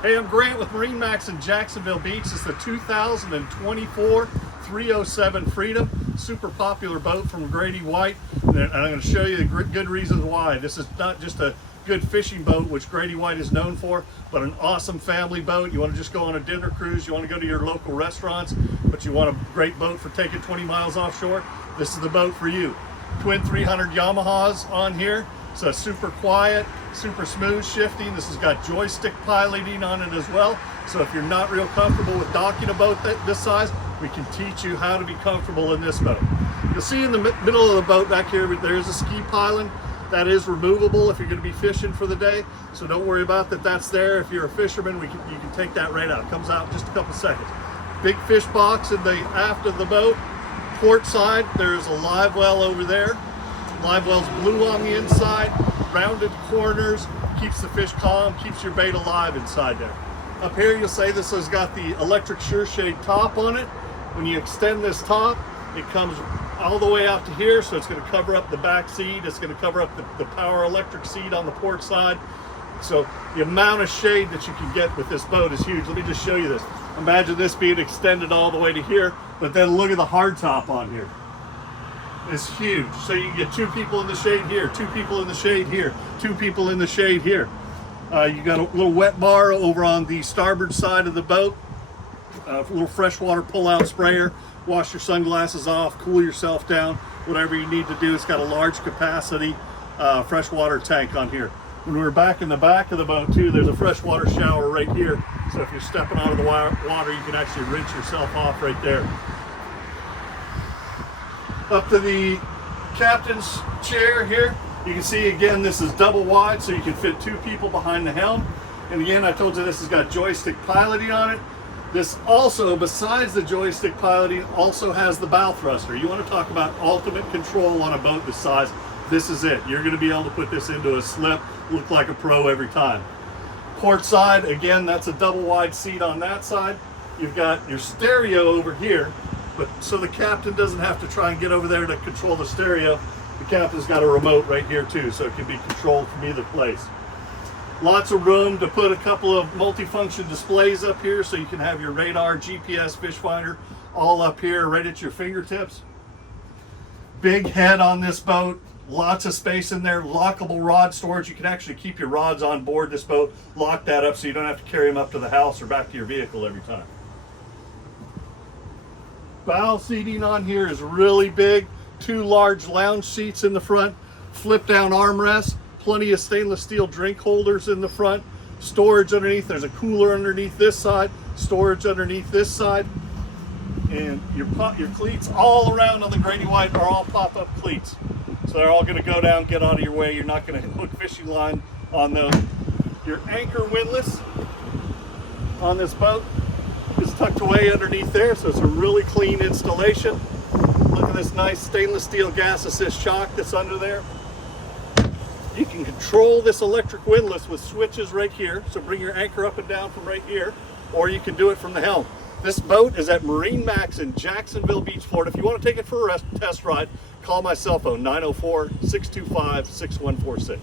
Hey, I'm Grant with MarineMax in Jacksonville Beach. This is the 2024 307 Freedom, super popular boat from Grady-White. And I'm going to show you the good reasons why. This is not just a good fishing boat, which Grady-White is known for, but an awesome family boat. You want to just go on a dinner cruise, you want to go to your local restaurants, but you want a great boat for taking 20 miles offshore. This is the boat for you. Twin 300 Yamahas on here. So super quiet, super smooth shifting. This has got joystick piloting on it as well. So if you're not real comfortable with docking a boat this size, we can teach you how to be comfortable in this boat. You'll see in the middle of the boat back here, there's a ski pylon. That is removable if you're going to be fishing for the day. So don't worry about that, that's there. If you're a fisherman, you can take that right out. It comes out in just a couple seconds. Big fish box in the aft of the boat. Port side, there's a live well over there. Live well's blue on the inside, rounded corners, keeps the fish calm, keeps your bait alive inside there. Up here you'll say this has got the electric sure shade top on it. When you extend this top, it comes all the way out to here, so it's going to cover up the back seat, it's going to cover up the power electric seat on the port side. So the amount of shade that you can get with this boat is huge. Let me just show you this. Imagine this being extended all the way to here, but then look at the hardtop on here. It's huge. So you can get two people in the shade here, two people in the shade here, two people in the shade here. You got a little wet bar over on the starboard side of the boat, a little freshwater pull-out sprayer. Wash your sunglasses off, cool yourself down, whatever you need to do. It's got a large capacity freshwater tank on here. When we're back in the back of the boat too, there's a freshwater shower right here. So if you're stepping out of the water, you can actually rinse yourself off right there. Up to the captain's chair here, you can see again this is double wide, so you can fit two people behind the helm. And again, I told you this has got joystick piloting on it. This also, besides the joystick piloting, also has the bow thruster. You want to talk about ultimate control on a boat this size, this is it. You're going to be able to put this into a slip, look like a pro every time. Port side, again, that's a double wide seat on that side. You've got your stereo over here. But so the captain doesn't have to try and get over there to control the stereo. The captain's got a remote right here too, so it can be controlled from either place. Lots of room to put a couple of multifunction displays up here, so you can have your radar, GPS, fish finder, all up here right at your fingertips. Big head on this boat, lots of space in there, lockable rod storage. You can actually keep your rods on board this boat, lock that up so you don't have to carry them up to the house or back to your vehicle every time. Bow seating on here is really big. Two large lounge seats in the front, flip down armrests, plenty of stainless steel drink holders in the front, storage underneath. There's a cooler underneath this side, storage underneath this side, and your cleats all around on the Grady-White are all pop-up cleats. So they're all going to go down, get out of your way. You're not going to hook fishing line on those. Your anchor windlass on this boat is tucked away underneath there, so it's a really clean installation. Look at this nice stainless steel gas assist shock that's under there. You can control this electric windlass with switches right here, so bring your anchor up and down from right here, or you can do it from the helm. This boat is at MarineMax in Jacksonville Beach, Florida. If you want to take it for a test ride, call my cell phone, 904-625-6146.